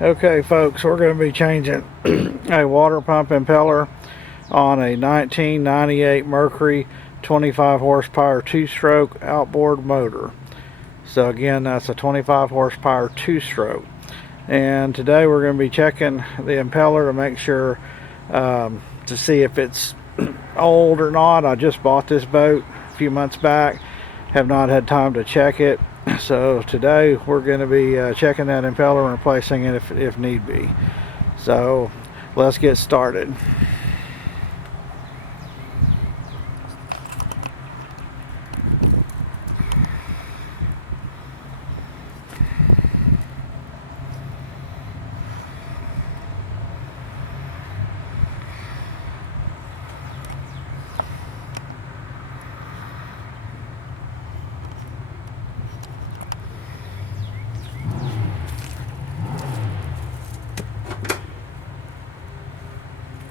Okay folks, we're going to be changing a water pump impeller on a 1998 Mercury 25 horsepower 2-stroke outboard motor. So again, that's a 25 horsepower 2-stroke. And today we're going to be checking the impeller to make sure to see if it's old or not. I just bought this boat a few months back, have not had time to check it. So today we're going to be checking that impeller and replacing it if need be. So let's get started.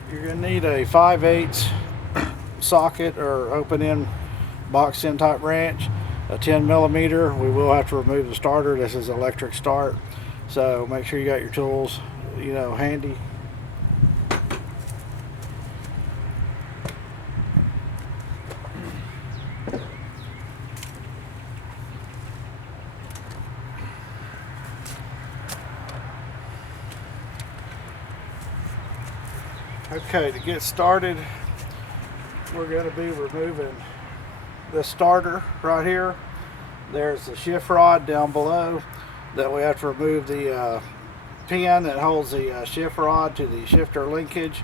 You're going to need a 5/8 socket or open end box end type wrench, a 10 millimeter. We will have to remove the starter. This is electric start, so make sure you got your tools handy. Okay, to get started, we're going to be removing the starter right here. There's the shift rod down below that we have to remove the pin that holds the shift rod to the shifter linkage.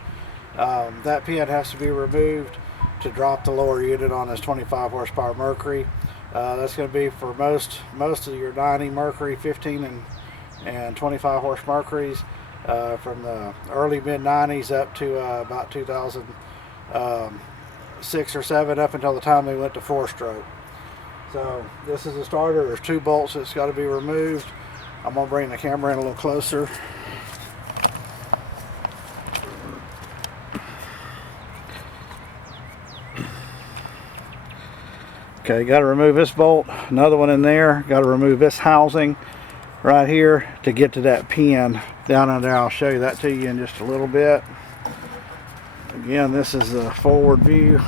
That pin has to be removed to drop the lower unit on this 25 horsepower Mercury. That's going to be for most of your 90 Mercury, 15 and 25 horse Mercuries. From the early mid-90s up to about 2006 or 7, up until the time they went to 4-stroke. So this is the starter. There's 2 bolts that's got to be removed. I'm going to bring the camera in a little closer. Okay, got to remove this bolt. Another one in there. Got to remove this housing right here to get to that pin down in there. I'll show you that to you in just a little bit. Again, this is the forward view.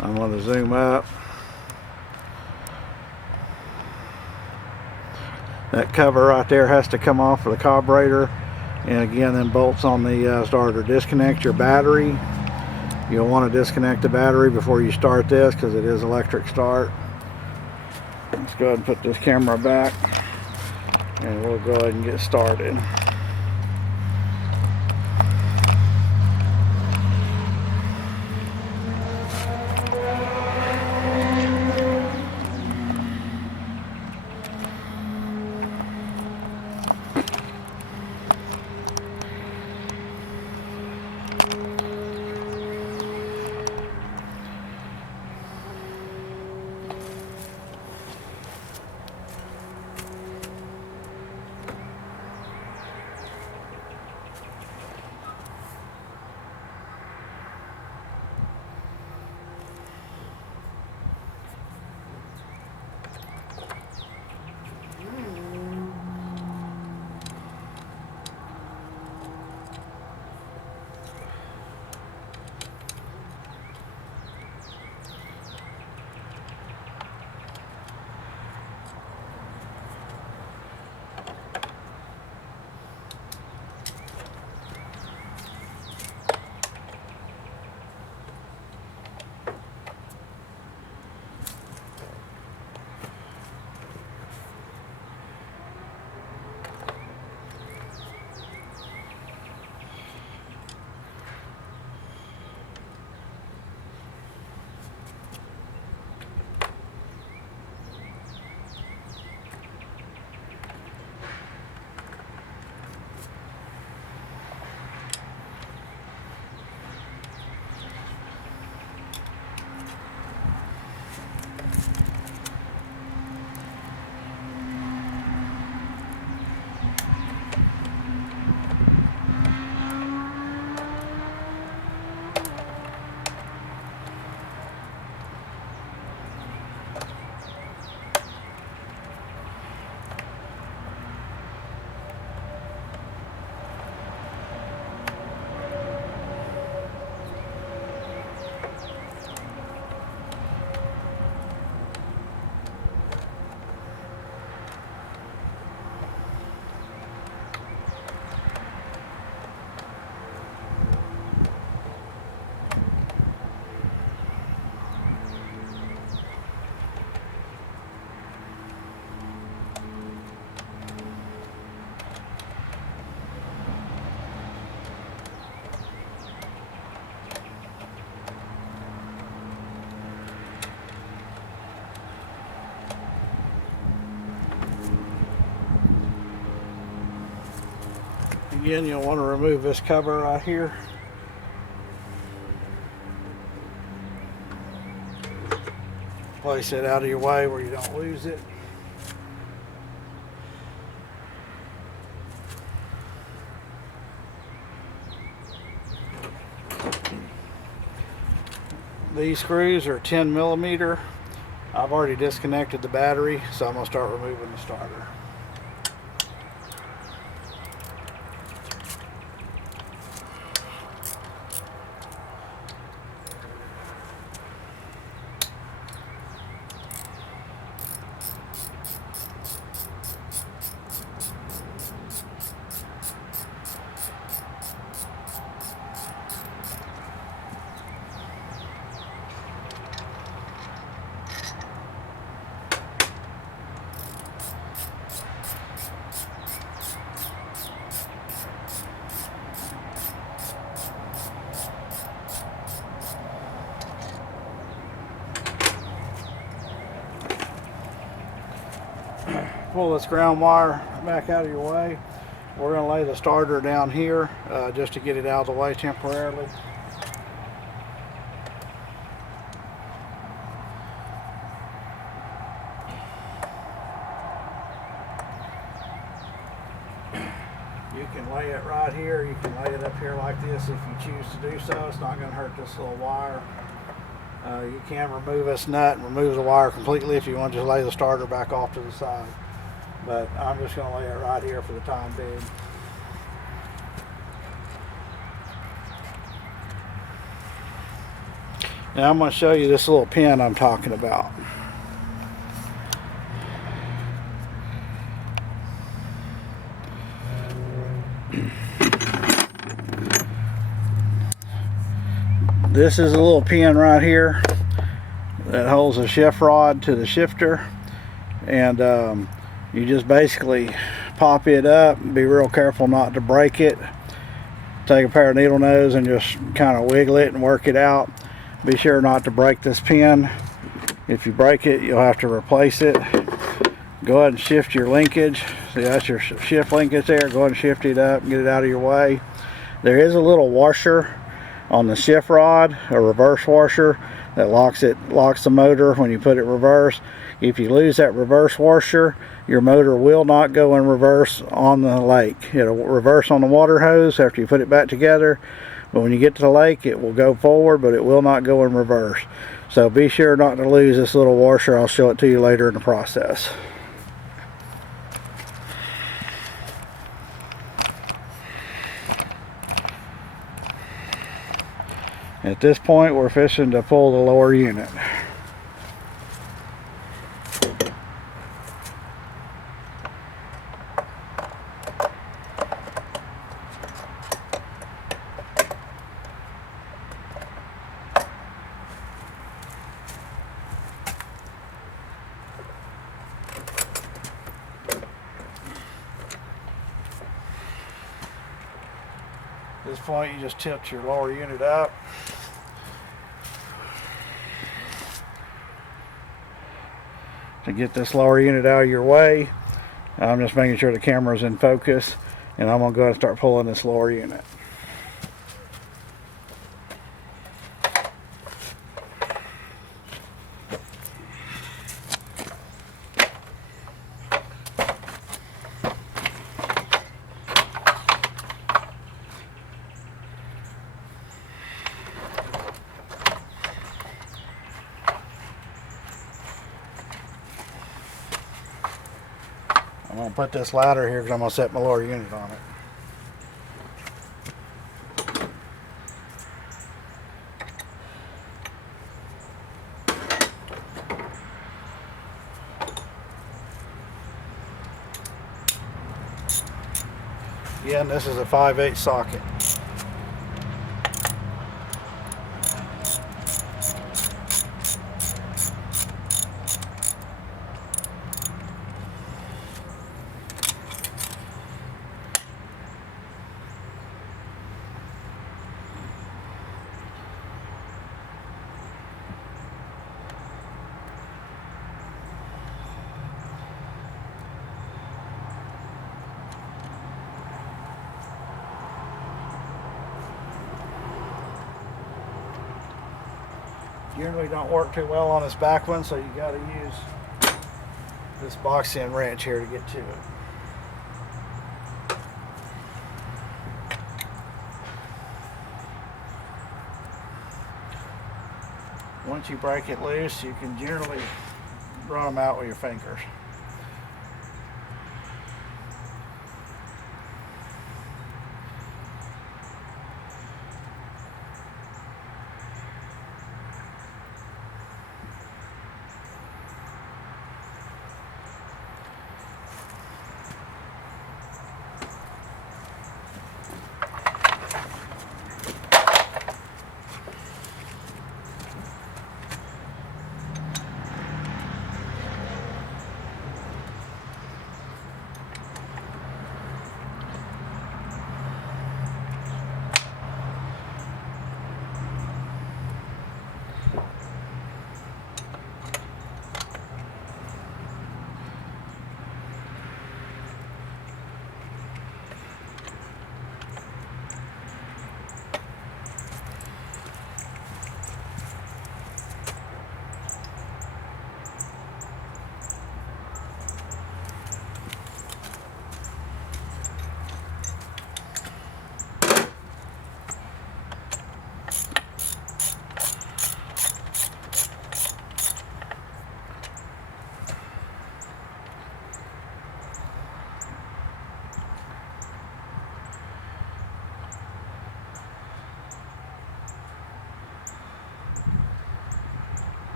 I'm going to zoom up. That cover right there has to come off for the carburetor, and again, then bolts on the starter. Disconnect your battery. You'll want to disconnect the battery before you start this because it is electric start. Let's go ahead and put this camera back and we'll go ahead and get started. Again, you'll want to remove this cover right here. Place it out of your way where you don't lose it. These screws are 10 millimeter. I've already disconnected the battery, so I'm going to start removing the starter. Pull this ground wire back out of your way. We're going to lay the starter down here just to get it out of the way temporarily. You can lay it right here. You can lay it up here like this if you choose to do so. It's not going to hurt this little wire. You can remove this nut and remove the wire completely if you want to just lay the starter back off to the side. But I'm just going to lay it right here for the time being. Now I'm going to show you this little pin I'm talking about. This is a little pin right here that holds a shift rod to the shifter, and you just basically pop it up. Be real careful not to break it. Take a pair of needle nose and just kind of wiggle it and work it out. Be sure not to break this pin. If you break it, you'll have to replace it. Go ahead and shift your linkage. See, that's your shift linkage there. Go ahead and shift it up and get it out of your way. There is a little washer on the shift rod, a reverse washer that locks the motor when you put it reverse. If you lose that reverse washer, your motor will not go in reverse on the lake. It'll reverse on the water hose after you put it back together, but when you get to the lake it will go forward, but it will not go in reverse. So be sure not to lose this little washer. I'll show it to you later in the process. At this point, we're fishing to pull the lower unit. At this point, you just tilt your lower unit up. To get this lower unit out of your way, I'm just making sure the camera's in focus, and I'm going to go ahead and start pulling this lower unit. I'm going to put this ladder here because I'm going to set my lower unit on it. Again, this is a 5/8 socket. generally don't work too well on this back one, so you got to use this box end wrench here to get to it. Once you break it loose, you can generally run them out with your fingers.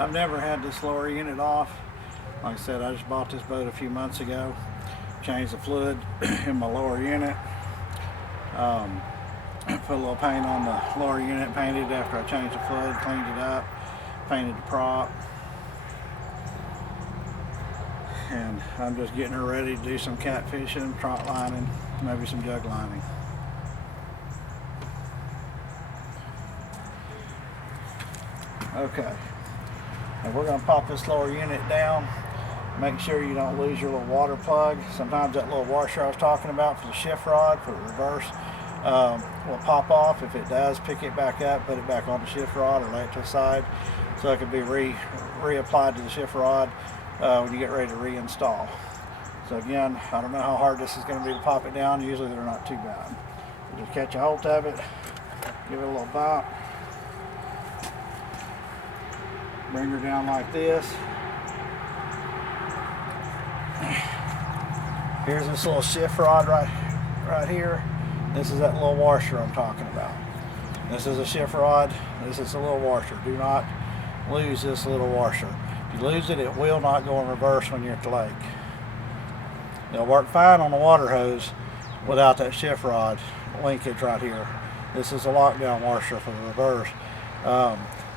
I've never had this lower unit off. Like I said, I just bought this boat a few months ago. Changed the fluid in my lower unit. Put a little paint on the lower unit, painted it after I changed the fluid, cleaned it up, painted the prop. And I'm just getting her ready to do some catfishing, trot lining, maybe some jug lining. Okay. And we're going to pop this lower unit down. Make sure you don't lose your little water plug. Sometimes that little washer I was talking about for the shift rod, for the reverse, will pop off. If it does, pick it back up, put it back on the shift rod or lay it to the side so it can be reapplied to the shift rod when you get ready to reinstall. So again, I don't know how hard this is going to be to pop it down. Usually they're not too bad. You just catch a hold of it, give it a little bop. Bring her down like this. Here's this little shift rod right here. This is that little washer I'm talking about. This is a shift rod. This is a little washer. Do not lose this little washer. If you lose it, it will not go in reverse when you're at the lake. It'll work fine on the water hose without that shift rod linkage right here. This is a lockdown washer for the reverse.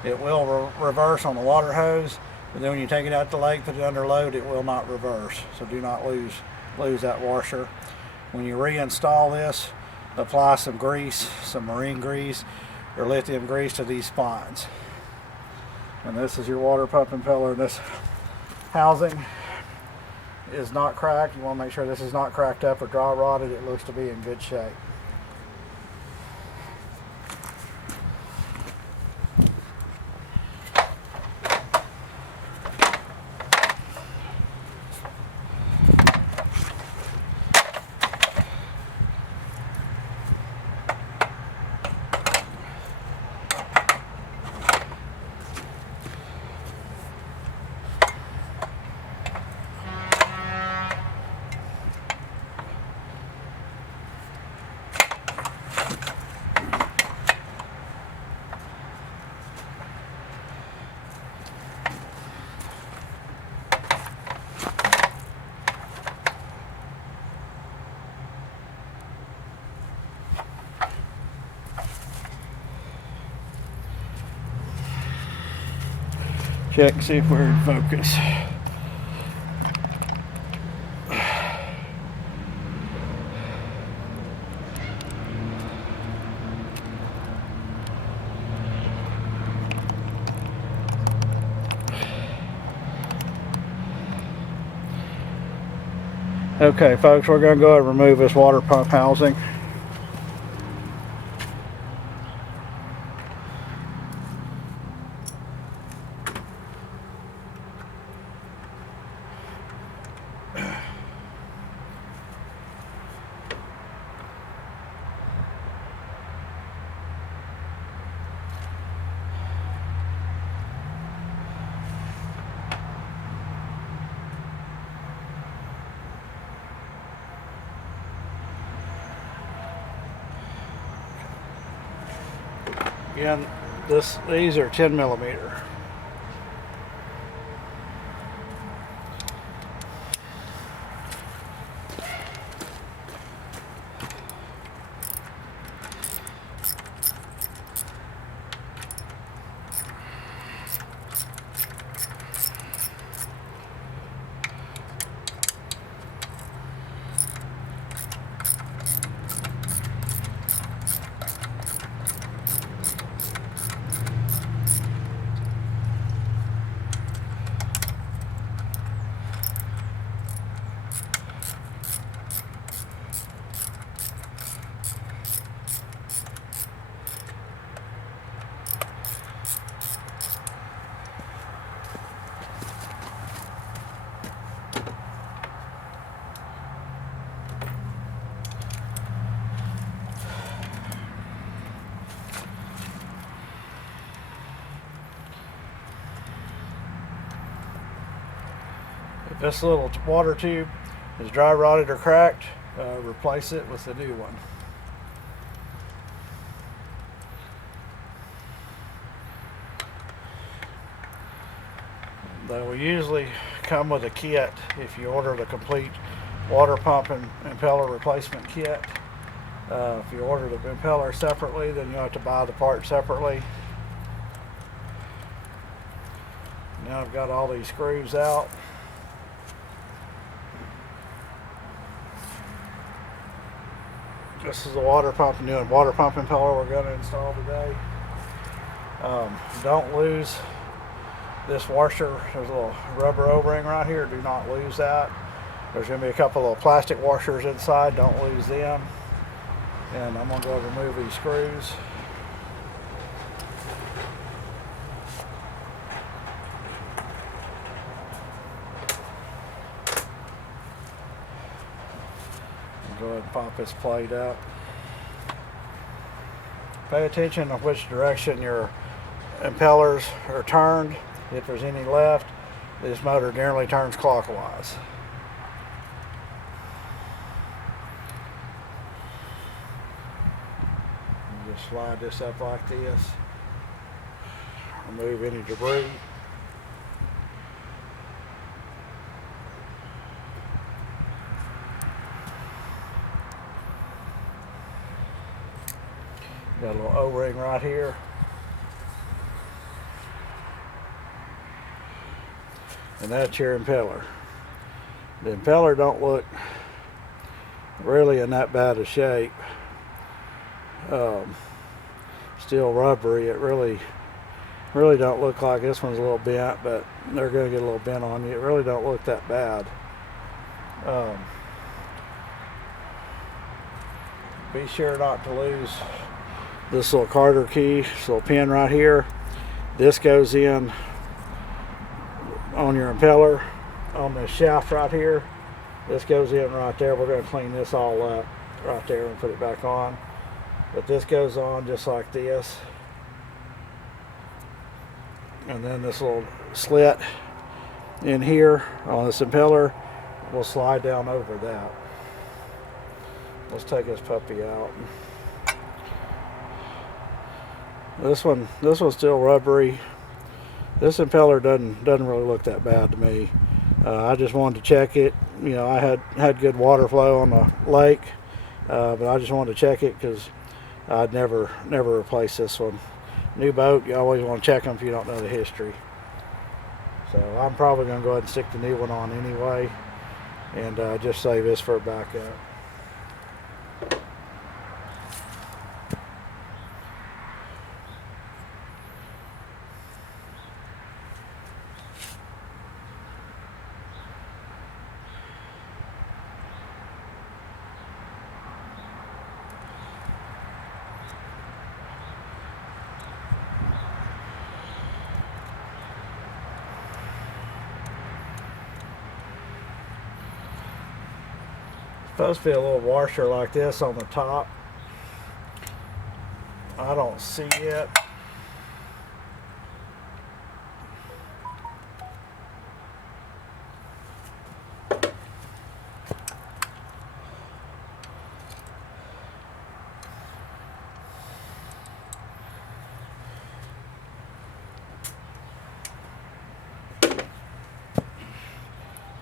It will reverse on the water hose, but then when you take it out to the lake, put it under load, it will not reverse. So do not lose that washer. When you reinstall this, apply some grease, some marine grease or lithium grease to these spines. And this is your water pump impeller. This housing is not cracked. You want to make sure this is not cracked up or dry rotted. It looks to be in good shape. Check, see if we're in focus. Okay folks, we're going to go ahead and remove this water pump housing. Again, these are 10 millimeter. If this little water tube is dry rotted or cracked, replace it with a new one. They will usually come with a kit if you order the complete water pump and impeller replacement kit. If you order the impeller separately, then you have to buy the part separately. Now I've got all these screws out. This is the water pump, new water pump impeller we're going to install today. Don't lose this washer. There's a little rubber O-ring right here. Do not lose that. There's going to be a couple of plastic washers inside. Don't lose them. And I'm going to go remove these screws. Go ahead and pop this plate out. Pay attention to which direction your impellers are turned. If there's any left, this motor generally turns clockwise. Just slide this up like this. Remove any debris. Got a little O-ring right here. And that's your impeller. The impeller don't look really in that bad a shape. Still rubbery. It really don't look like this one's a little bent, but they're going to get a little bent on you. It really don't look that bad. Be sure not to lose this little Carter key, this little pin right here. This goes in on your impeller on the shaft right here. This goes in right there. We're going to clean this all up right there and put it back on. But this goes on just like this. And then this little slit in here on this impeller will slide down over that. Let's take this puppy out. This one's still rubbery. This impeller doesn't really look that bad to me. I just wanted to check it. You know, I had good water flow on the lake, but I just wanted to check it because I'd never replace this one. New boat, you always want to check them if you don't know the history. So I'm probably going to go ahead and stick the new one on anyway, and just save this for a backup. Supposed to be a little washer like this on the top. I don't see it.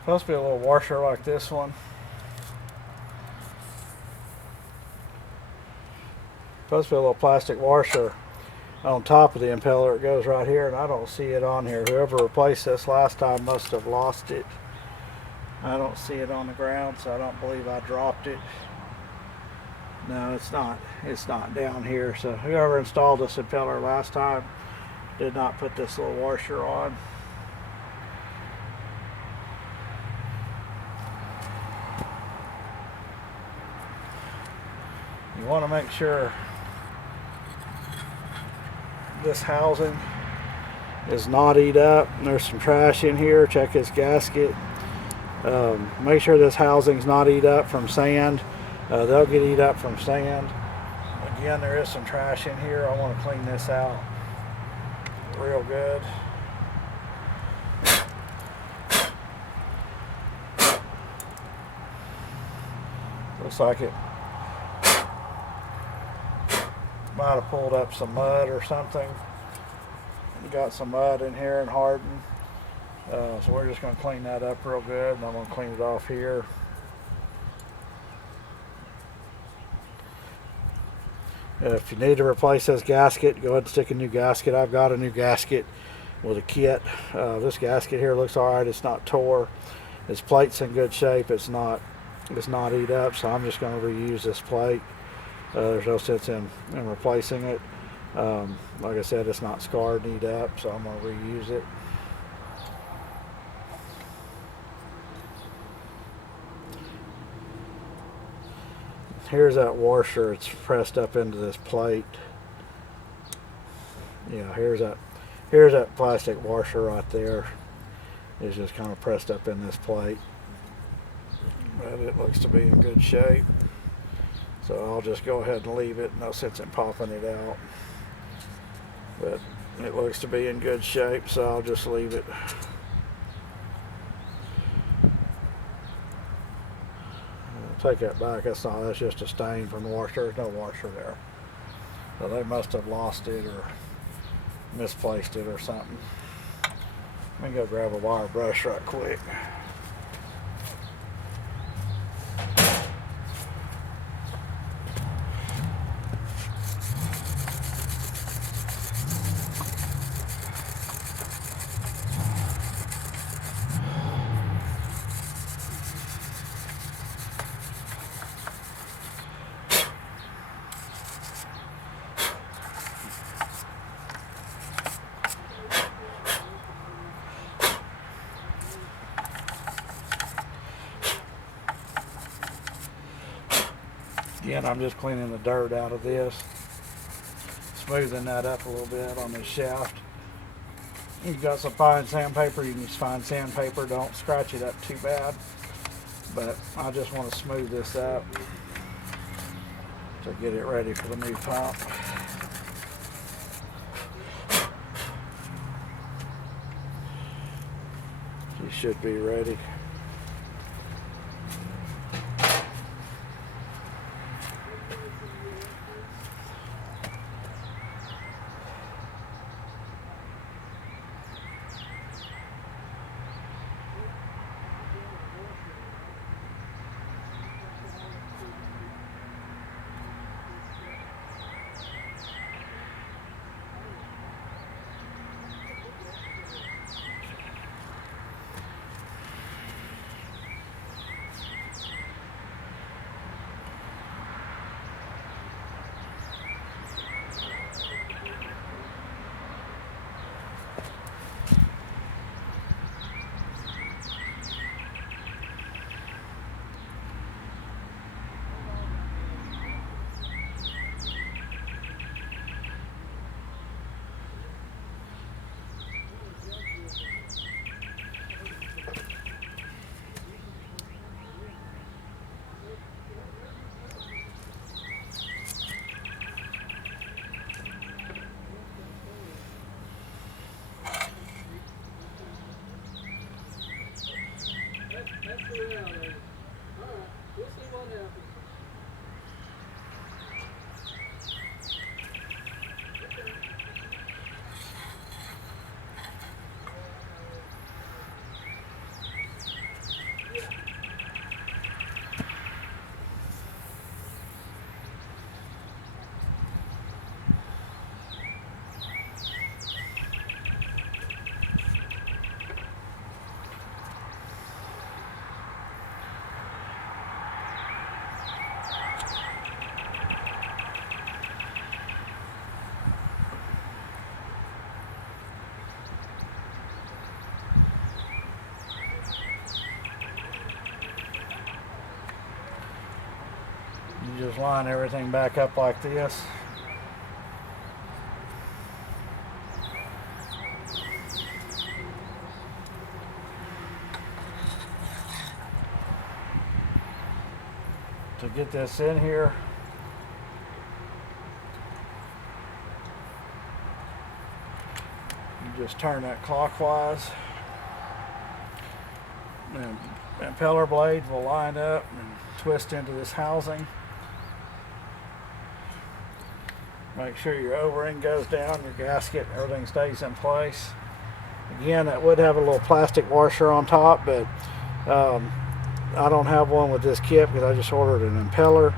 Supposed to be a little washer like this one. Supposed to be a little plastic washer on top of the impeller. It goes right here, and I don't see it on here. Whoever replaced this last time must have lost it. I don't see it on the ground, so I don't believe I dropped it. No, it's not. It's not down here. So whoever installed this impeller last time did not put this little washer on. You want to make sure this housing is knotted up. There's some trash in here. Check this gasket. Make sure this housing's not eat up from sand. They'll get eat up from sand. Again, there is some trash in here. I want to clean this out real good. Looks like it might have pulled up some mud or something. Got some mud in here and hardened. So we're just going to clean that up real good, and I'm going to clean it off here. If you need to replace this gasket, go ahead and stick a new gasket. I've got a new gasket with a kit. This gasket here looks alright. It's not tore. This plate's in good shape. It's not eat up, so I'm just going to reuse this plate. There's no sense in replacing it. Like I said, it's not scarred and eat up, so I'm going to reuse it. Here's that washer. It's pressed up into this plate. Yeah, here's that plastic washer right there. It's just kind of pressed up in this plate. But it looks to be in good shape. So I'll just go ahead and leave it. No sense in popping it out. But it looks to be in good shape, so I'll just leave it. Take that back. That's just a stain from the washer. There's no washer there. So they must have lost it or misplaced it or something. Let me go grab a wire brush right quick. Again, I'm just cleaning the dirt out of this, smoothing that up a little bit on this shaft. You've got some fine sandpaper, you can use fine sandpaper, don't scratch it up too bad. But I just want to smooth this up to get it ready for the new pump. You should be ready. just line everything back up like this. To get this in here, you just turn that clockwise, and impeller blades will line up and twist into this housing. Make sure your O-ring goes down, your gasket, everything stays in place. Again, it would have a little plastic washer on top, but I don't have one with this kit because I just ordered an impeller.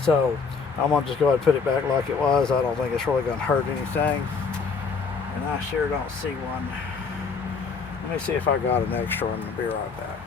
So I'm going to just go ahead and put it back like it was. I don't think it's really going to hurt anything. And I sure don't see one. Let me see if I got an extra one. I'll be right back.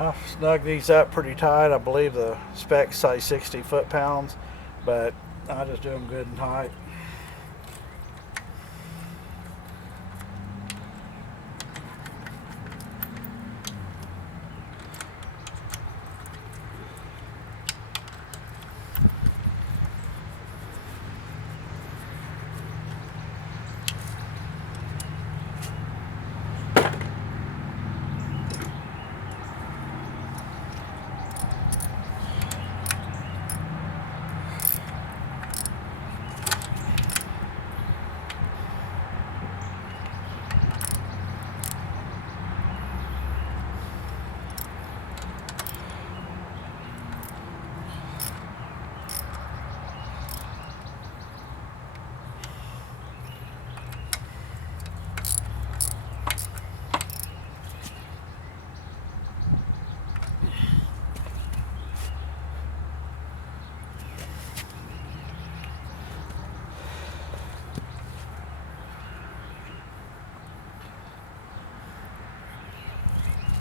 I've snug these up pretty tight. I believe the specs say 60 foot-pounds, but I just do them good and tight.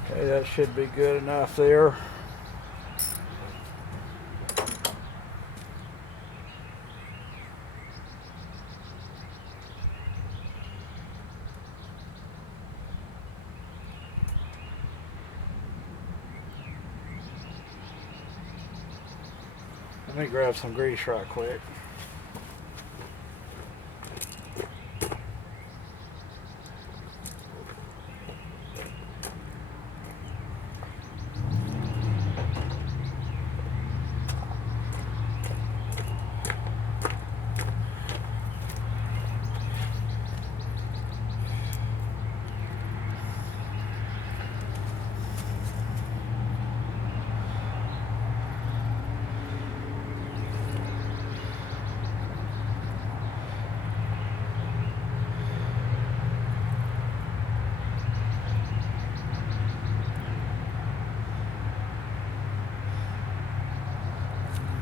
Okay, that should be good enough there. Let me grab some grease right quick.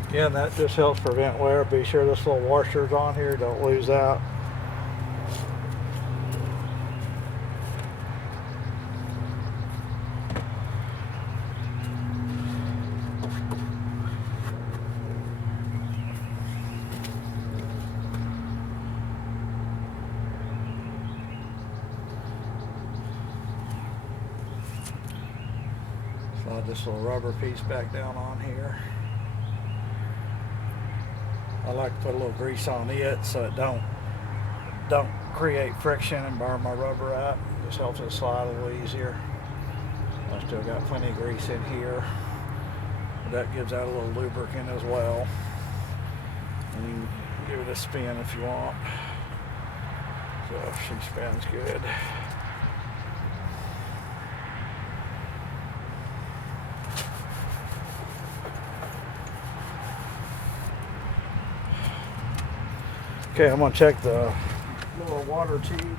Again, that just helps prevent wear. Be sure this little washer's on here, don't lose out. Slide this little rubber piece back down on here. I like to put a little grease on it so it don't create friction and burn my rubber out. It just helps it slide a little easier. I still got plenty of grease in here. But that gives out a little lubricant as well. And you can give it a spin if you want. So she spins good. Okay, I'm gonna check the little water tube.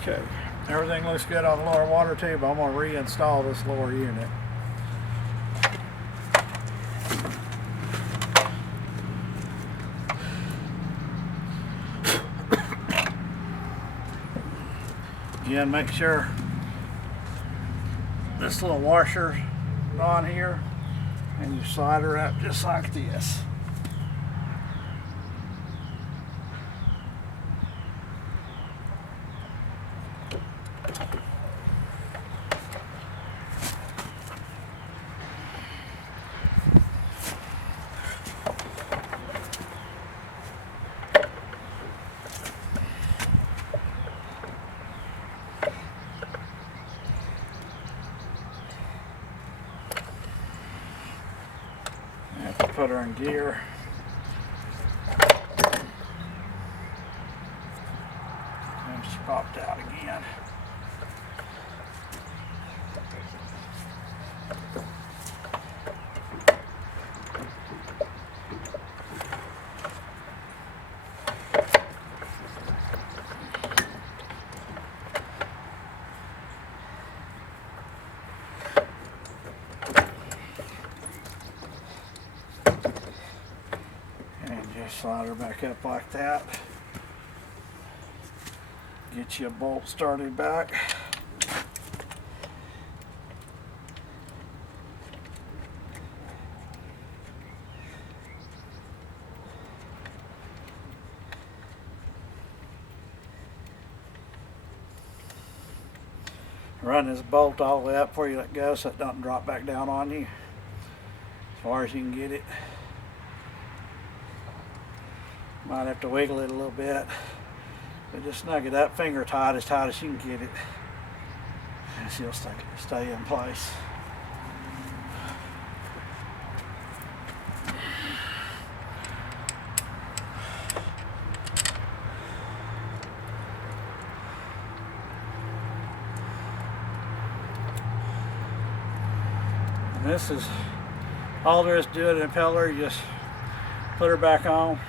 Okay, everything looks good on the lower water tube. I'm going to reinstall this lower unit. Again, make sure this little washer's on here and you slide her up just like this. Put her in gear. And she popped out again. Slide her back up like that. Get you a bolt started back. Run this bolt all the way up before you let go so it doesn't drop back down on you. As far as you can get it. Might have to wiggle it a little bit, but just snug it up, finger tight as you can get it, and she'll stay in place. And this is all there is to it in impeller. You just put her back on.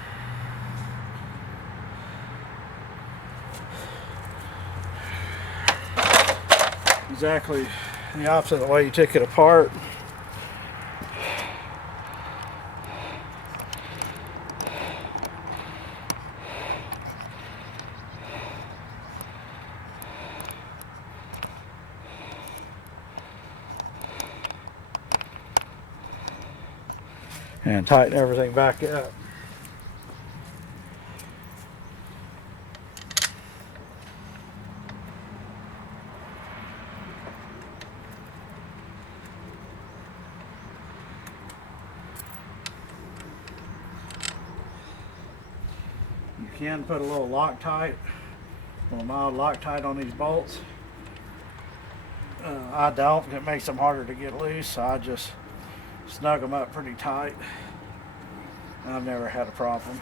Exactly the opposite of the way you take it apart. And tighten everything back up. You can put a little Loctite, a little mild Loctite on these bolts. I don't, it makes them harder to get loose, so I just snug them up pretty tight. I've never had a problem.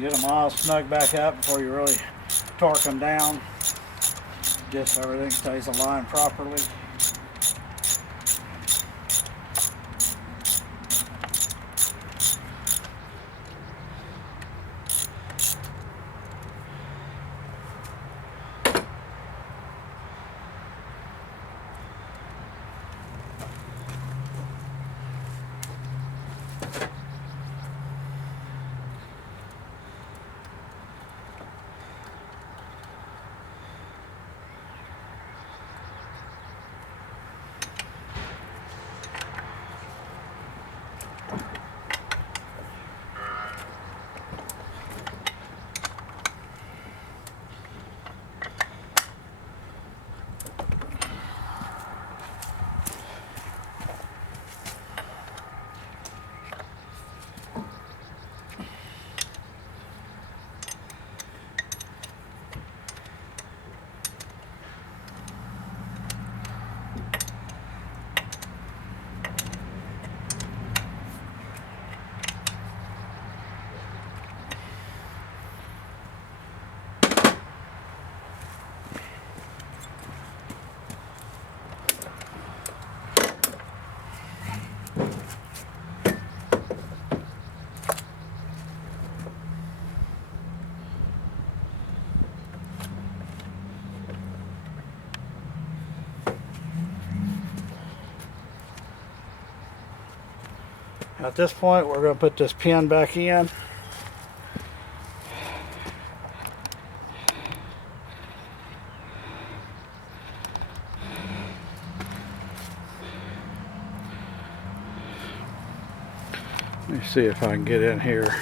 Get them all snug back up before you really torque them down, just so everything stays aligned properly. At this point, we're going to put this pin back in. Let me see if I can get in here.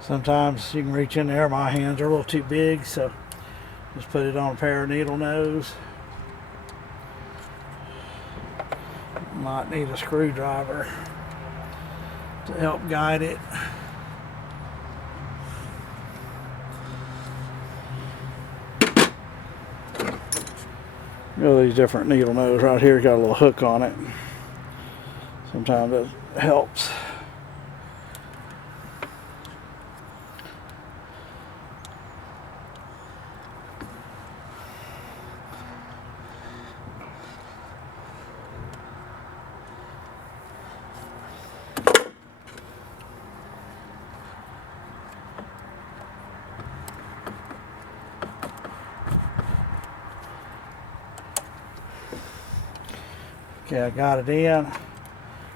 Sometimes you can reach in there. My hands are a little too big, so just put it on a pair of needle nose. Might need a screwdriver to help guide it. These different needle nose right here got a little hook on it. Sometimes it helps. Okay, I got it in.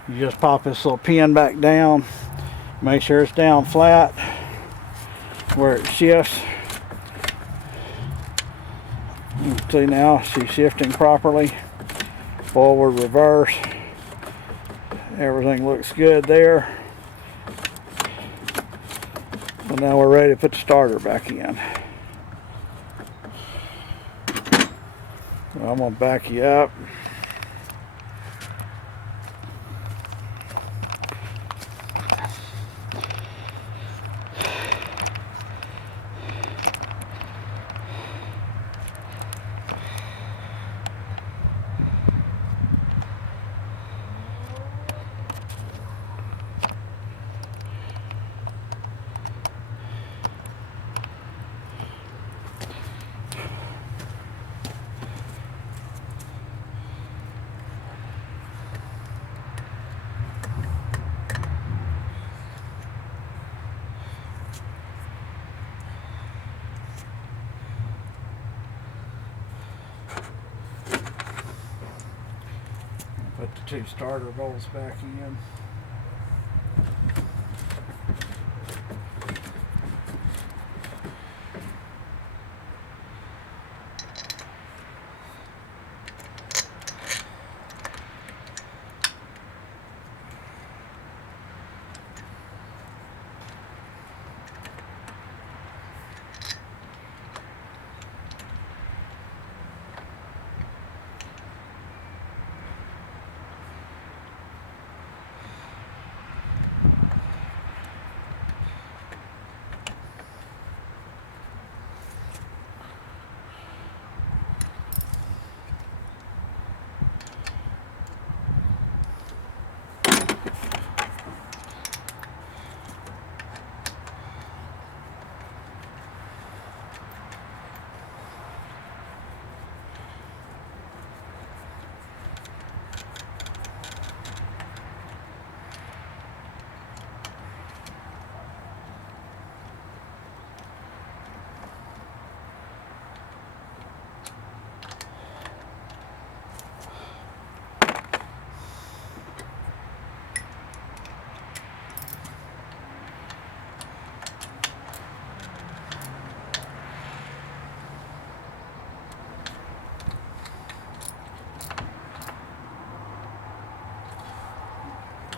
You just pop this little pin back down. Make sure it's down flat where it shifts. You can see now she's shifting properly. Forward, reverse. Everything looks good there. So now we're ready to put the starter back in. So I'm going to back you up. Put the two starter bolts back in.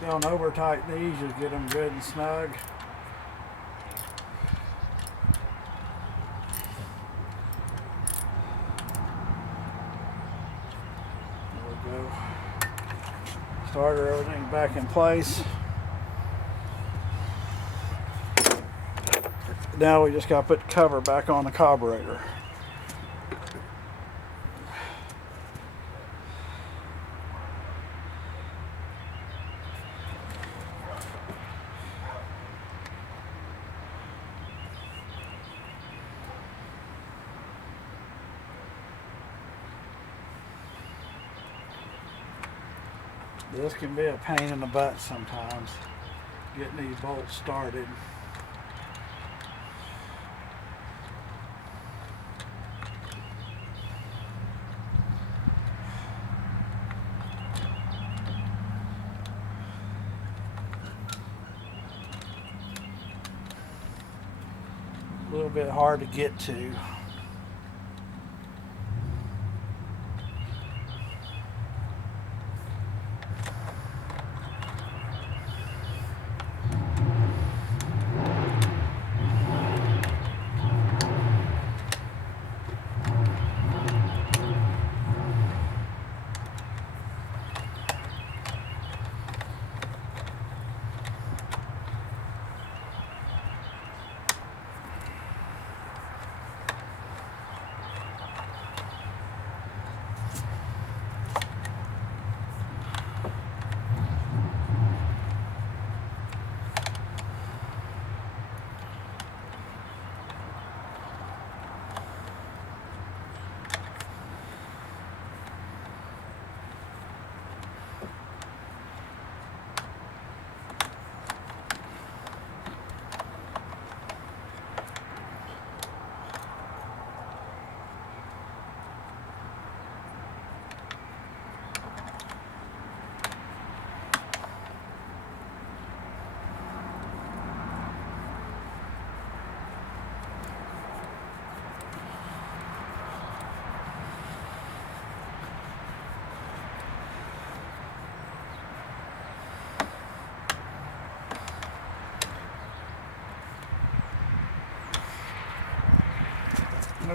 Don't over tighten these, just get them good and snug. There we go. Starter, everything back in place. Now we just got to put the cover back on the carburetor. This can be a pain in the butt sometimes, getting these bolts started. A little bit hard to get to.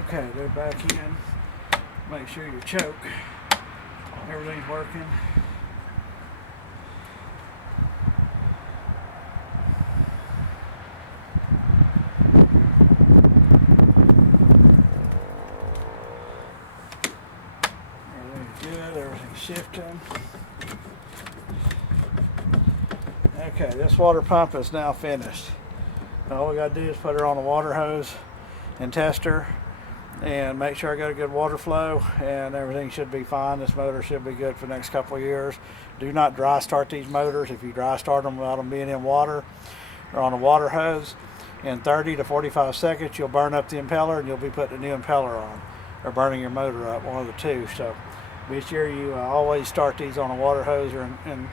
Okay, they're back in. Make sure your choke, everything's working. Everything's good, everything's shifting. Okay, this water pump is now finished. All we gotta do is put her on the water hose and test her and make sure I got a good water flow, and everything should be fine. This motor should be good for the next couple of years. Do not dry start these motors. If you dry start them without them being in water or on a water hose, in 30 to 45 seconds you'll burn up the impeller and you'll be putting a new impeller on, or burning your motor up, one of the two. So be sure you always start these on a water hose or in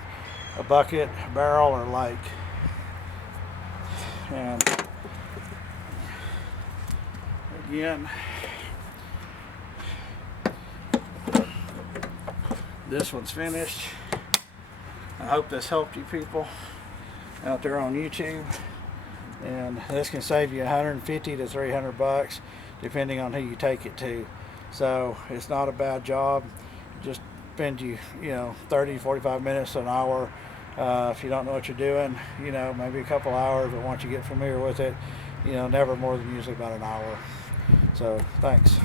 a bucket, barrel, or lake. And again, this one's finished. I hope this helped you people out there on YouTube. And this can save you 150 to 300 bucks depending on who you take it to. So it's not a bad job. Just spend you 30, 45 minutes, an hour. If you don't know what you're doing, maybe a couple hours, but once you get familiar with it, never more than usually about an hour. So thanks.